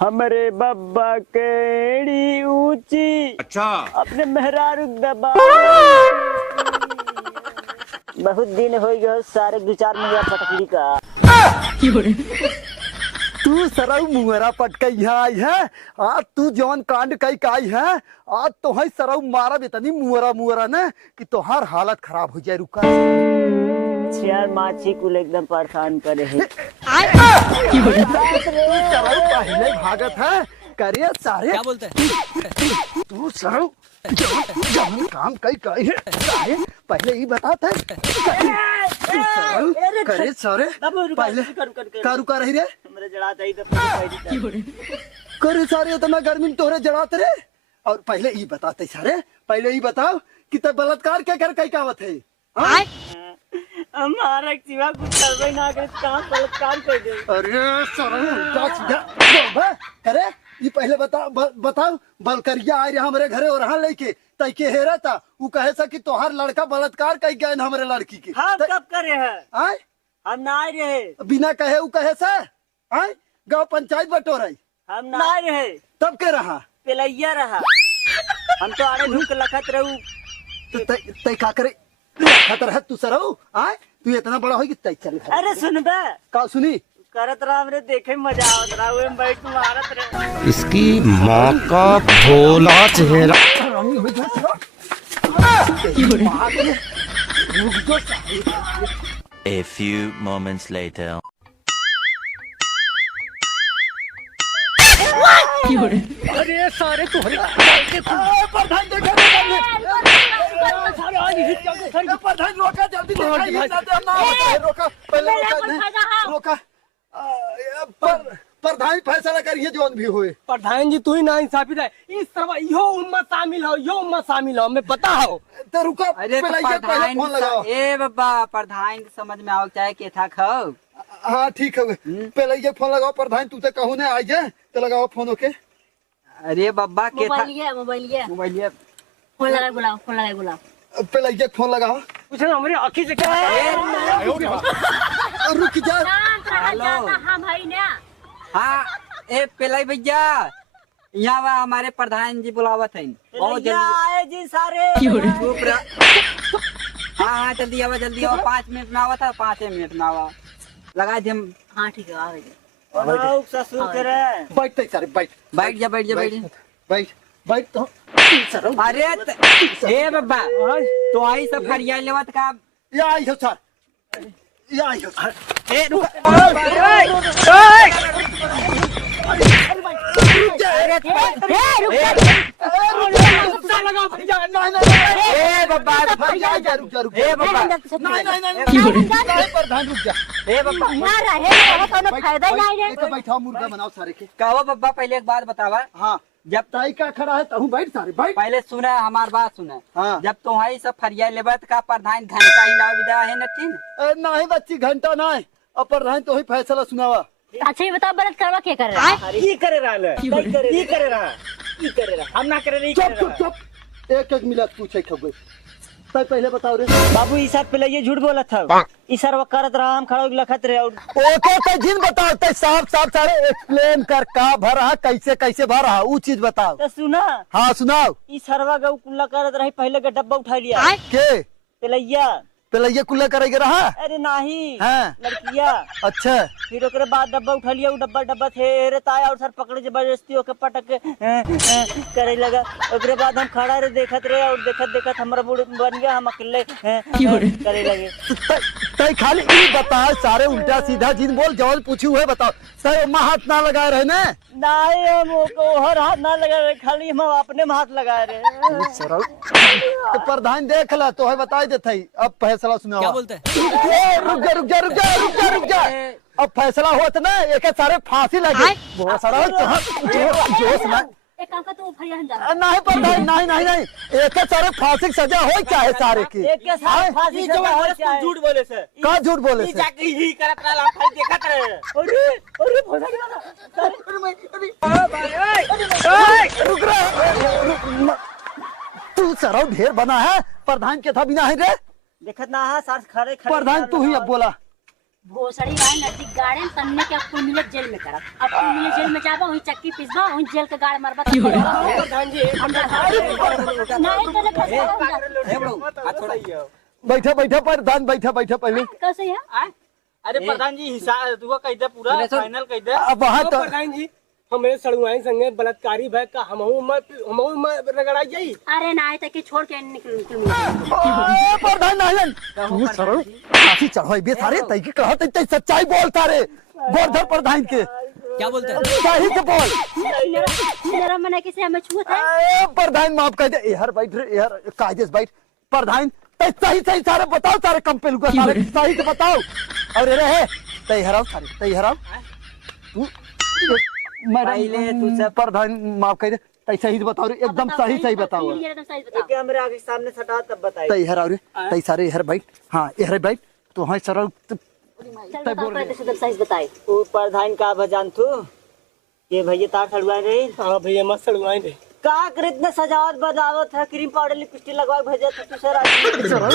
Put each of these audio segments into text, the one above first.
हमरे बब्बा केड़ी ऊंची अच्छा अपने मेहरारू दबा बहुत दिन हो गए सारे दो चार मुंगा पटकली का तू सरऊ मुंगरा पटकई है आई है आज तू जौन कांड कई काई है आज तो है सरऊ मारा बेतनी मुंगरा मुंगरा ने कि तोहार हालत खराब हो जाए रुका यार माछी कुल एकदम परेशान करे है सरऊ पहले भागत है करिए सारे क्या बोलते हैं? तू सरऊ जौन काम कई काई है सारे पहले ही बताते करे सारे पहले का रुका रही रे हमरे जड़ा दई तो करे सारे इतना गर्मी में तोहरे जड़ाते रे और पहले ही बताते सारे पहले ही बताओ कि तब बलात्कार क्या कर कई कावत है हाँ? हमारा सिवा कुछ करबे ना करे काम बलात्कार कर दे अरे सरऊ उल्टा सीधा बोल करे ये पहले बताओ बलकरिया आए रे हमरे घरे और हां लेके तई के हेरा था वो कहे सा कि तोहार लड़का बलात्कार कई गए हमरे लड़की के हम कब करे हैं आए हम ना आए रहे बिना कहे वो कहे सा आए गांव पंचायत बटोरई हम ना आए रहे तब के रहा पेलैया रहा हम तो आड़े ढूक लखत रहू तो तई का करे खतर है तू सरऊ आए तू इतना बड़ा होई कि तई चल अरे सुनबे का सुनी करत रहा हमरे देखे में मजा आवत रहा ओए में बैठ मारत रहे इसकी माँ का भोला चेहरा हरामी हो जा A few moments later. अरे सारे तुम्हारे प्रधान देखा प्रधान रोका जल्दी रोका पहले रोका प्रधान फैसला करिए जो भी हुए प्रधान जी तू ही ना इंसाफी रहे इस तरह यो उम्मत शामिल हो मैं पता हो तो रुका अरे तो पहले फोन लगाओ ए बाबा प्रधान समझ में आओ चाहे के था खाओ हाँ ठीक है पहले ये फोन लगाओ प्रधान तू तो कहू ने आई जाए तो लगाओ फोन ओके अरे बाबा के था मोबाइल फोन लगा बुलाओ पहले ये फोन लगाओ कुछ ना हमारी आँखी से रुक जा हेलो हाँ भाई ने हाँ ए पेलाई भैया यहाँ वा हमारे प्रधान जी बुलावत हैं बहुत पेलैया जल्दी आए जी सारे चुप रह हाँ जल्दी आवा 5 मिनट में आवा था 5 मिनट में आवा लगा दे हम हाँ ठीक है आ गए बनाओ ससुर करे बैठ सारे बैठ बैठ तो अरे ए बाबा तो आई सब फरिया लेवत का ये आई हो सर ये आई हो सर ए रुक ए बाबा रुक जा ए बाबा नहीं प्रधान रुक जा ए बाबा ना रहे तो फायदा ही नहीं तो बैठा मुर्गा बनाओ सारे के कहो बाबा पहले एक बात बतावा हाँ जब ताई का खड़ा है तहु बैठ सारे बैठ पहले सुना हमार बात सुना हाँ जब तुम्हारी सब फरिया लेबत का प्रधान घंटा हिलाव विदा है न ठीक नहीं बच्ची घंटा नहीं अब प्रधान तो ही फैसला सुनावा अच्छा ये बताओ बलात्कार क्या कर रहा है की करे रहा हम ना करे चुप एक मिनट पूछे खबे तय पहले बताओ रे बाबू ई साथ पेलैया झूठ बोला था ई सर करत रहा हम खड़ा लखत रहे और ओके तय जिन बताओ तय साफ सारे एक्सप्लेन कर का भरा कैसे भरा वो चीज बताओ तो सुना हाँ सुनाओ ई सरवा गौ कुल्ला करत रही पहले का डब्बा उठा लिया के पेलैया पहले ये कुल्ला करेगा रहा अरे नहीं हाँ। लड़किया अच्छा फिर ओकरे बाद डब्बा उठा लिया वो डब्बा थे ताया और सर पकड़े जबरदस्ती होके पटक करे लगा ओकरे बाद हम खड़ा रहे देखत रहे और देखत हमारा मूड बन गया हम अकेले करे लगे तय खाली ई बताओ सारे उल्टा सीधा जिन बोल जवान पूछू है बताओ तय अम्मा हाथ ना लगा रहे ने नहीं हम हर हाथ ना लगा रहे खाली हम अपने में हाथ लगा रहे तो प्रधान देख ला तो है बताई देते अब फैसला सुनाओ क्या बोलते हैं? रुक जा अब फैसला होत ना एक सारे फांसी लगे बहुत सारा जोश ना एक काम कर तू फरिया हम जा नहीं प्रधान नहीं एक सारे फांसी सजा हो चाहे सारे की एक के साथ फांसी झूठ बोले से का झूठ बोले से ही करत रहा हम देखत रहे अरे भोसड़ी वाला तू सराव ढेर बना है प्रधान के था बिना है रे देखत ना है सार खड़े प्रधान तू ही अब बोला भोसड़ी वाले नजदीक गाड़े तन्ने के कुल मिले जेल में करब। अब कुल मिले जेल में जाबा वहीं चक्की पिसबा वहीं जेल के गाड़ मारबा। प्रधान जी नहीं करे ए बड़ो हाथ छोड़ा। बैठा बैठा प्रधान, बैठा बैठा पहले। कैसे है? अरे प्रधान जी हिसाब तू कह दे पूरा फाइनल कह दे। अब वहाँ तो प्रधान जी हमें सड़ुआई संगे बलात्कारी भय का हमहू में रगड़ाई जाई। अरे ना आए तक छोड़ के निकल कुल मिले। ए, प्रधान नायन तू सरो काफी चढ़ाई बे सारे तई के कहत तई सच्चाई बोल तारे गोरधर प्रधान के क्या बोलते हैं? सही से बोल। मेरा मन है किसी हमें छूत है। ए, प्रधान माफ कर दे यार, बैठ रे यार, कायदे से बैठ। प्रधान तई सही सही सारे बताओ, सारे कंपेल को सारे सही से बताओ। और रे है तई हराओ सारे, तई हराओ तू पहले तू सब प्रधान माफ कर दे, तई सही से बताओ रे, एकदम सही सही बताओ। एकदम सही बताओ। कैमरे आगे सामने सटा तब बताइए। तई हराओ रे, तई सारे हर बैठ। हां हर बैठ तो हां सर चल बताओ पहले से एकदम सही बताए। वो प्रधान का भजान तू ये भैया तार खड़ुआ रे। हाँ भैया मत सड़ुआई रे। का कर इतना सजावट बजावत है, क्रीम पाउडर लिपस्टिक लगवा के भेजा तू सर।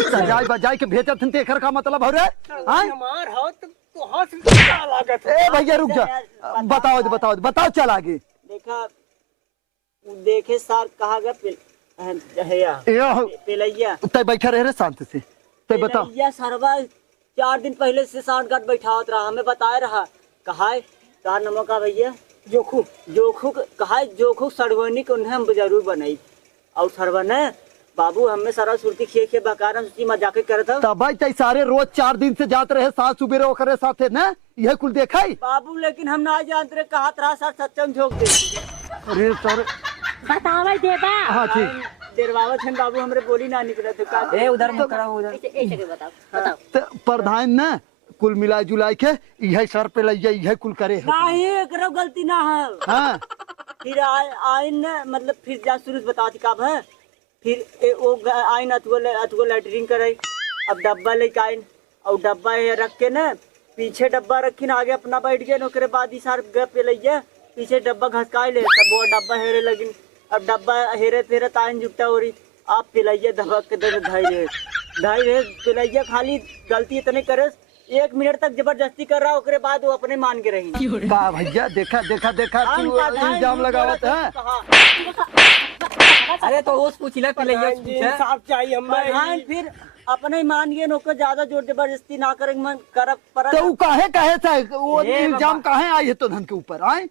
सजाई बजाई के भेजत हन, तेखर का मतलब हो रे? हां हमार हो तो हाथ से क्या लागत है? ए भैया रुक जा, बताओ बताओ बताओ, चल आगे। देखा देखे सार कहा गया हैया पेलैया तय बैठा रहे रे शांत से, तय बताओ। पेलैया सरवा 4 दिन पहले से सांड गाट बैठावत रहा, हमें बताया रहा। कहा है तार नमक का भैया जोखू जोखू कहा है जोखू सड़वनी को उन्हें हम जरूर बनाई। और सरवन है बाबू हमें सारा सुरती खिए खिए बकार उसकी मजाक करत था। तब भाई तय सारे रोज 4 दिन से जाते रहे साथ सुबेरे ओकरे साथे ना, यह कुल देखा बाबू लेकिन हम ना जानते रहे कहा रहा सर सच्चम झोंक दे। अरे सर बतावे देबा। हाँ ठीक। देरवावत है बाबू हमरे बोली ना निकला थे का। ए उधर मुंह करा उधर। ऐसे के बताओ बताओ। तो प्रधान ना कुल मिला जुलाई के यह सर पे लग जाए, यह कुल करे। नहीं एकरो गलती ना है। हाँ फिर आइन न मतलब फिर जा शुरू से बताती कब है। फिर वो आइन अतुगो लैटरिंग करे। अब डब्बा लेके आइन और डब्बा ये रख के ना पीछे डब्बा रखी ना आगे अपना बैठ गए। ओकरे बाद ही सार पे लइया पीछे डब्बा घसकाई ले सब वो डब्बा हेरे लगिन। अब डब्बा हेरे तेरे ताइन जुटा हो रही। आप पिलैया धबक के दे धाई रहे पिलैया खाली गलती इतने करे 1 मिनट तक जबरदस्ती कर रहा। ओकरे बाद वो अपने मान के रही। का भैया देखा देखा देखा तू इल्जाम लगावत है। अरे तो उस पूछिला पहले ये पूछा साफ चाहिए हमें। फिर अपने ही मान गए नौकर ज्यादा जोर जबरदस्ती ना करेंगे मन कर पर तो काहे काहे था वो इल्जाम काहे आई है तो धन के ऊपर आए?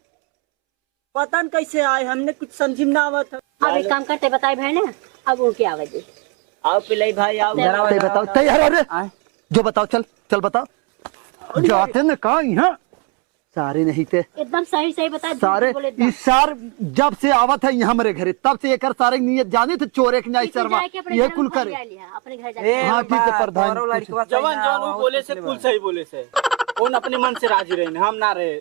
पता न कैसे आए हमने कुछ समझी ना आवत। अब एक काम करते बताए भाई ने अब उनकी आवाज दे। आओ पिलाई भाई आओ। तय बताओ तैयार हो रे, जो बताओ चल चल बताओ। जाते न का यहाँ सारे नहीं थे एकदम सही सही बता। सारे इस सार जब से आवत है यहाँ हमारे घरे तब से एक सारे नियत जाने थे चोर एक न्याय शर्मा ये कुल करे। अपने घर जाके हाँ ठीक है प्रधान। जवान जवान वो बोले से कुल सही बोले से कौन अपने मन से राजी रहे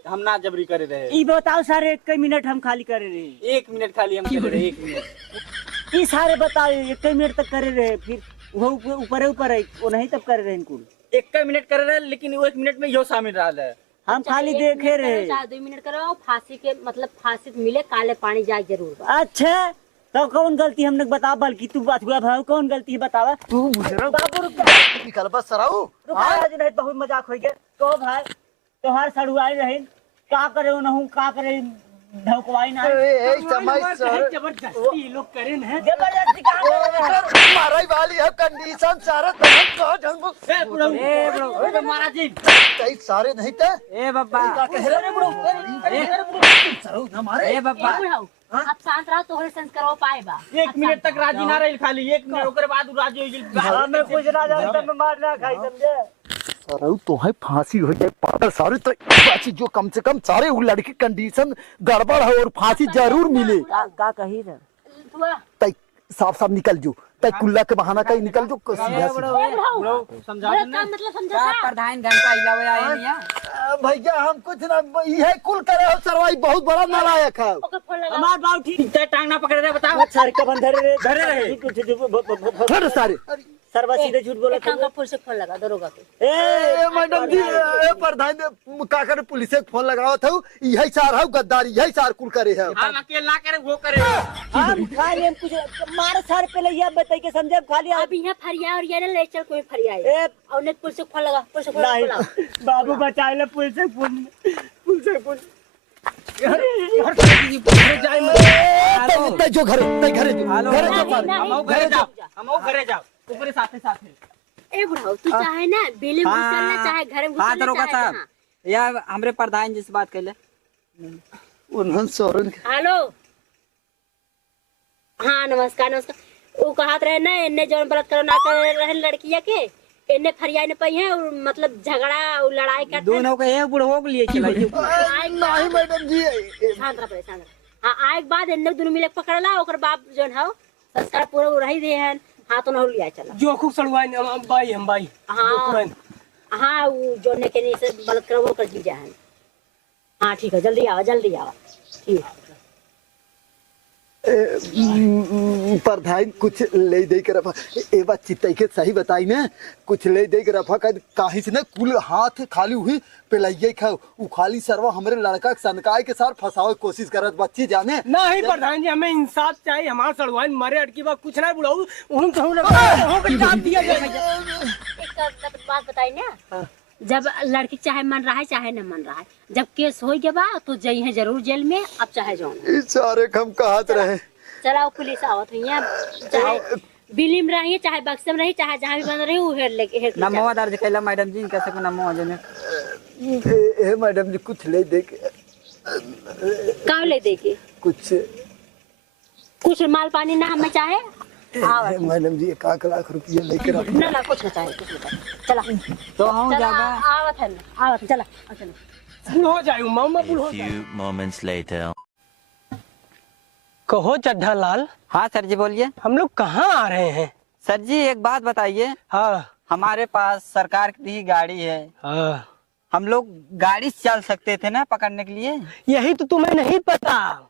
हम ना जबरी करे रहे। ई बताओ सारे 1 मिनट हम खाली करे रहे। 1 मिनट खाली हम करे रहे 1 मिनट। ई सारे बताओ 1 मिनट तक करे रहे। फिर वो ऊपर है वो नहीं तब करे रहे इनको 1 मिनट करे रहे। लेकिन वो 1 मिनट में यो शामिल रहा है हम खाली देखे रहे। 2 मिनट करो फांसी के मतलब फांसी मिले काले पानी जाए जरूर। अच्छा तो कौन गलती हमने बता बल्कि तू बात हुआ भाव कौन गलती है बतावा तू बाबू रुक निकल बस सराऊ आज नहीं बहुत मजाक हो गया। तो भाई तोहार सड़ुआई रहे का करे हो नहू का करे ढौकवाई ना समय सर जबरदस्ती लोग करे ना। जबरदस्ती का माराई वाली है कंडीशन सारा तहत का जन्म ए ब्रो तो महाराज जी कई सारे नहीं थे। ए बब्बा कह रहे ब्रो सराऊ ना मारे। ए बब्बा अब शांत रहो तो संस्कार हो पाएगा। 1 मिनट तक राजी ना रही खाली 1 मिनट ओकरे बाद राजी हो गई। मैं कुछ ना जानता मैं मार ना खाई समझे। सराऊ तो है फांसी हो जाए पागल सारे तो फांसी जो कम से कम सारे वो लड़की कंडीशन गड़बड़ है और फांसी जरूर मिले। का कही रे तय साफ साफ निकल जो तय कुल्ला के बहाना कहीं निकल जो सीधा समझा मतलब समझा प्रधान घंटा हिलावे आए नहीं भैया हम कुछ ना ये कुल करे हो सरवाई बहुत बड़ा नालायक है। ओके फोन लगा। हमार बाबू ठीक है टांग ना पकड़ रहे बताओ सारे का बंधरे रहे धरे रहे फिर सारे सरवा सीधे झूठ बोला एक काम का पुलिस से फोन लगा दरोगा के। ए मैडम जी, ए प्रधान का कर पुलिस के फोन लगाओ था, यही सार है गद्दारी, यही सार कुल करे है। हम अकेला करे वो करे। हम खाली हम कुछ मार सर पे ले बताई के समझे खाली अब यहाँ फरिया और ये ना ले चल कोई फरिया है ए और ने पुलिस से फोन लगा, पुलिस से फोन नहीं लगा। बाबू बचाए ले पुलिस से फोन तै जो घर घरे जो नहीं, नहीं, घरे जाओ, हम घरे जाओ, ऊपर साथे। ए बुढ़ाओ तू चाहे ना बिल्ली में घुसना चाहे घर में हाँ घुसना दरोगा चाहे साहब, कहाँ। या हमरे प्रधान जी से बात कर ले। उन्हन सोरन हेलो हाँ नमस्कार नमस्कार। वो कहत रहे ना इन्ने जौन बलात्कार ना कर रहे लड़किया के इन्ने फरिया ने पई है और मतलब झगड़ा और लड़ाई करते दोनों के एक बुढ़ो के लिए चलाइए। नहीं मैडम जी, शांत रह पड़े शांत रह। हाँ आए के बाद इन्ने दोनों मिले पकड़ला ओकर बाप जौन है संस्कार पूरा रही दे हैं हाथ न लिया चला जो खूब सड़वाई हम बाई हाँ हाँ वो जौन के नहीं से बलात्कार वो कर दी जाए। हाँ ठीक है जल्दी आओ ठीक है। प्रधान कुछ ले दे के रफा ए बात चित्तई के सही बताई ना, कुछ ले दे के रफा का काहे से ना कुल हाथ खाली हुई पेलाइए खाओ उ खाली सरवा हमरे लड़का के सनकाय के साथ फंसावे की कोशिश करत बच्ची जाने नहीं प्रधान जी, हमें इंसाफ चाहिए। हमारा सड़वाई मरे अटकी बात कुछ नहीं बुढ़ाऊ उन कहूं लगा को जान दिया जाए। एक बात बताई ना जब लड़की चाहे मन रहा है चाहे न मन रहा है जब केस हो गया बा तो जई है जरूर जेल में अब चाहे जाओ इस सारे हम कहत रहे। चलाओ पुलिस आवत हुई है चाहे बिल्ली में रही चाहे बक्से में रही चाहे जहाँ भी बंद रही वो हेर लेके नमो दर्ज कैला मैडम जी, कैसे को नमो जने ए मैडम जी कुछ ले दे के का ले दे के कुछ माल पानी ना हमें चाहे मैडम जी 1 लाख रुपया लेकर आ। ना ना कुछ ना चाहे कुछ ना चाहे चला तो हम चला जाबा आवत है आवत चला चला बुढ़ो जाए मामा A बुढ़ो few moments later. कहो चड्ढा लाल, हाँ सर जी बोलिए। हम लोग कहाँ आ रहे हैं? सर जी एक बात बताइए, हाँ हमारे पास सरकार की ही गाड़ी है, हाँ हम लोग गाड़ी से चल सकते थे ना पकड़ने के लिए। यही तो तुम्हें नहीं पता,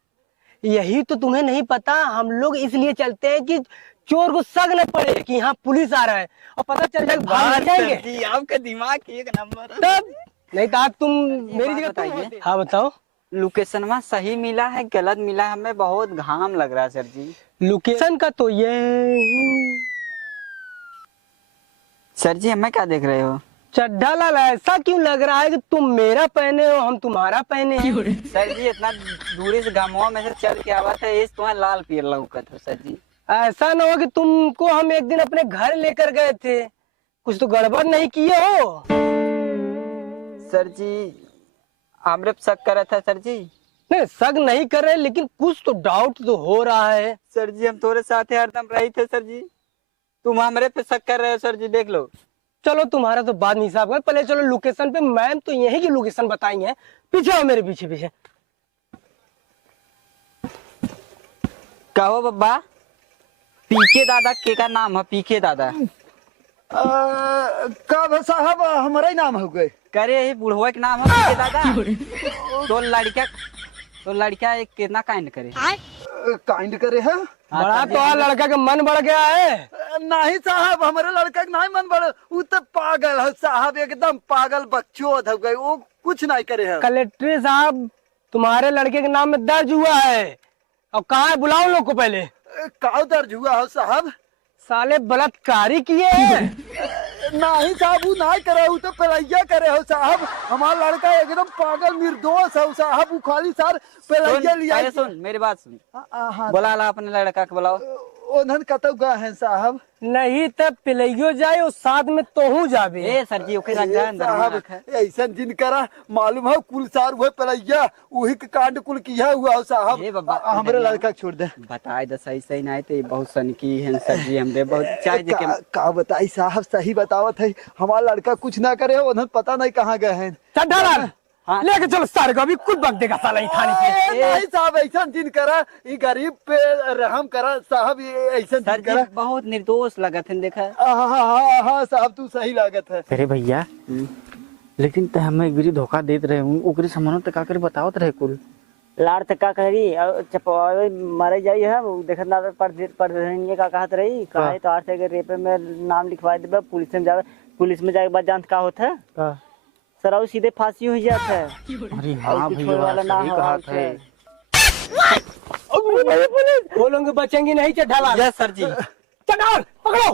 यही तो तुम्हें नहीं पता। हम लोग इसलिए चलते हैं कि चोर को शक न पड़े कि यहाँ पुलिस आ रहा है और पता चल जाए भाग जाएंगे। आपका दिमाग एक नंबर है। तब नहीं तो आज तुम मेरी जगह बताइए। हाँ बताओ। लोकेशन में सही मिला है गलत मिला है, हमें बहुत घाम लग रहा है सर जी। लोकेशन का तो ये सर जी हमें क्या देख रहे हो? चड्ढा लाल ऐसा क्यों लग रहा है कि तुम मेरा पहने हो हम तुम्हारा पहने हैं? सर जी इतना दूरी से गाँव में से चल के आवा था, इस तुम्हारा लाल पीर लौकत हो सर जी। ऐसा न हो कि तुमको हम एक दिन अपने घर लेकर गए थे, कुछ तो गड़बड़ नहीं किए हो? सर जी हमरे पे शक करा था सर जी। नहीं शक नहीं कर रहे लेकिन कुछ तो डाउट तो हो रहा है। सर जी हम तुम्हारे साथ हरदम रही थे सर जी, तुम हमरे पे शक कर रहे हो सर जी, देख लो। चलो तुम्हारा तो बाद में हिसाब कर, पहले चलो लोकेशन पे। मैम तो यही की लोकेशन बताई है, पीछे आओ मेरे पीछे पीछे। कहो बब्बा, पीके दादा के का नाम है? पीके दादा कब साहब हमारा ही नाम हो गए? करे यही बुढ़वा के नाम है पीके दादा। तो लड़का एक कितना काइंड करे, काइंड करे है? बड़ा तो लड़का का मन बढ़ गया है। नहीं साहब हमारे लड़का के नहीं मन बढ़, वो तो पागल है साहब, एकदम पागल बच्चों हो गए, वो कुछ नहीं करे है। कलेक्टर साहब तुम्हारे लड़के के नाम में दर्ज हुआ है और कहाँ है? बुलाओ लोग को पहले। का दर्ज हुआ हो साहब? साले बलात्कारी किए हैं। नहीं साहब वो नहीं करे, वो तो पेलैया करे हो साहब। हमारा लड़का एकदम पागल निर्दोष है साहब, वो खाली सार पेलैया लिया। सुन मेरी बात सुन, हाँ बुला ला अपने लड़का के बुलाओ। उन्हन कतौ गए हैं साहब? नहीं तब पिलैयो जाए और साथ में तोहू जाबे। ए सर जी ओके रख जा अंदर में साहब रख है। ऐसा जिन करा मालूम है कुल सार हुए पेलैया वही के कांड कुल किया हुआ हो साहब। ए बाबा, हमारे लड़का छोड़ दे। बताए दो सही सही नहीं तो बहुत सनकी है सर जी, हमरे बहुत चाहिए के का बताई साहब, सही बतावत है, हमारा लड़का कुछ ना करे, उन्हें पता नहीं कहाँ गए हैं। चड्ढा लाल हाँ। लेके चलो सारे को, अभी खुद बक देगा साला ही थाने पे। नहीं साहब ऐसा जिन करा, ये गरीब पे रहम करा साहब, ये ऐसा सर जिन करा। जी बहुत निर्दोष लगा थे, देखा। हाँ साहब तू सही लागत है। अरे भैया लेकिन ते हमें गिरी धोखा देत रहे हूँ, ओकरे सामानो तक आकर बतावत रहे कुल। लाड़ तक का करी चपा मारे जाई है देखत ना पर का कहत रही काहे तो आर से के रेपे में नाम लिखवा देबे पुलिस में जाके बाद जानत का होत है सर और सीधे फांसी हो जात है। अरे और हाँ कुछ होने भैया वाला ना सही हो कहा है। वो लोग बचेंगे नहीं चढ़ा यस सर जी। चढ़ाओ पकड़ो।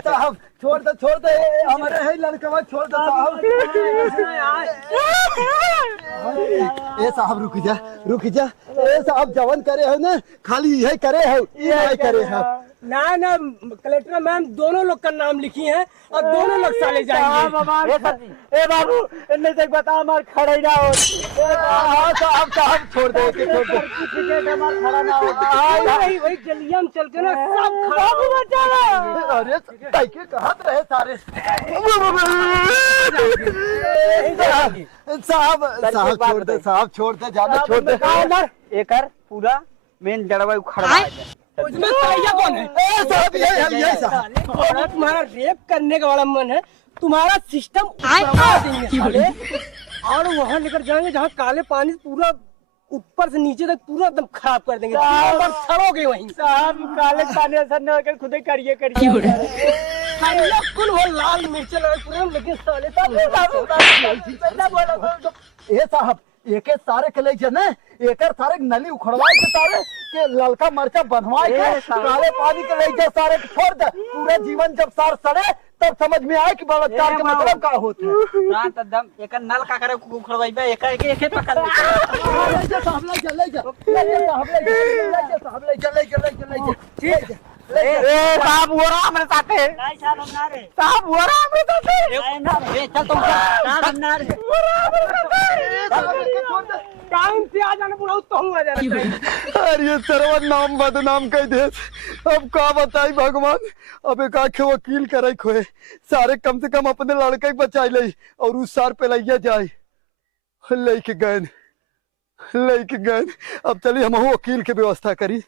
साहब छोड़ दे हमारे है लड़का छोड़ दो साहब। ए साहब रुक जा ए साहब जवन करे हो ना खाली यही करे हो ये करे हो ना कलेक्टर मैम दोनों लोग का नाम लिखी है और दोनों लोग साले जाएंगे। ए बाबू नहीं तक बता हमार खड़ा ही ना हो। हाँ साहब छोड़ दे सर्टिफिकेट हमार खड़ा ना हो। वही गलिया में चल के ना सब खड़ा। अरे कैके कहत रहे सारे साहब छोड़ दे जाना छोड़ दे। एकर पूरा मेन जड़वा उखड़वा उसमें सैया कौन है? साहब यही साहब और तुम्हारा रेप करने का बड़ा मन है तुम्हारा सिस्टम उखड़वा देंगे साले और वहाँ लेकर जाएंगे जहाँ काले पानी पूरा ऊपर से नीचे तक पूरा एकदम खराब कर देंगे सड़ोगे वहीं। साहब काले पानी असर न होकर खुद ही करिए कुल वो लाल मिर्च लगे पूरे लेकिन साले ए साहब एके सारे के ले जने एकर सारे नली उखड़वाए के सारे के ललका मरचा बनवाए के काले पानी के ले जा सारे छोड़ दे पूरा जीवन जब सार सड़े तब समझ में आए कि बलात्कार का मतलब का होता है। रात एकदम एकर नल का करे उखड़वाइबे एके पकड़ ले साहब ले जा ठीक ए साहब वो रहा हमारे साथ है नहीं साहब हम ना रे साहब वो रहा हमारे साथ है ना रे चल तुम साहब हम ना रे टाइम से आ जाना बुलाओ तो हूँ आ जाना। अरे सर्व नाम बदनाम कर दे अब का बताई भगवान अब एक आखे वकील करे खोए सारे कम से कम अपने लड़के के बचाई ले और उस सार पे लैया जाए लेके गए अब चलिए हम वकील के व्यवस्था करी।